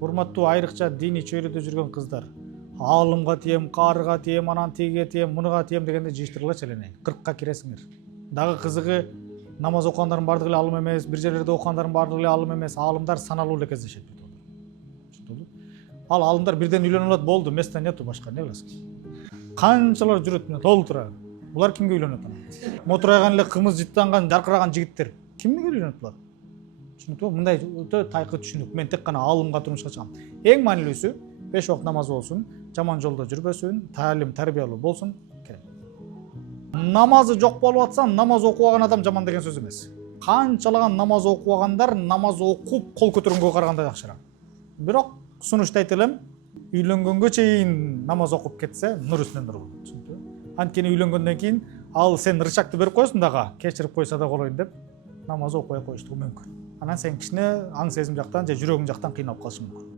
урматтуу айрыкча диний чөйрөдө жүргөн кыздар, алымга тием, карыга тием, анан тиге тием, мунуга тием дегенде жыйыштыргылачы эленейин. 40ка киресиңер. Дагы кызыгы намаз окугандардын бардыгы эле алым эмес, бир жерлерде окугандардын бардыгы эле алым эмес. Алымдар саналуу эле кездешет. Ал алымдар бирден үйлөнүп алат болду, местен нету башка, не билесиң? Канчалар жүрөт мына толтура. Булар кимге үйлөнөт анан? Мотурайган эле кымыз жыттанган, жаркыраган жигиттер кимге үйлөнөт булар? Түшүнүктүбү? Мындай өтө тайкы түшүнүк. Мен тек гана алымга турмушка чыгам. Эң маанилүүсү 5 убакыт намаз болсун, жаман жолдо жүрбөсүн, таалим, тарбиялуу болсун керек. Намазы жок болуп атса, намаз окубаган адам жаман деген сөз эмес. Канчалаган намаз окубагандар намаз окуп кол көтөргөнгө караганда жакшыраак. Бирок сунушту айтып элем, үйлөнгөнгө чейин намаз окуп кетсе, нур үстүнө нур болот. Түшүндүңбү? Анткени үйлөнгөндөн кийин ал сен рычагты берип коесуң дагы, кечирип койсо да болойт деп намаз окубай коюштугу мүмкүн. Анан сен кичине аң сезим жактан же жүрөгүң жактан кыйналып калышың мүмкүн.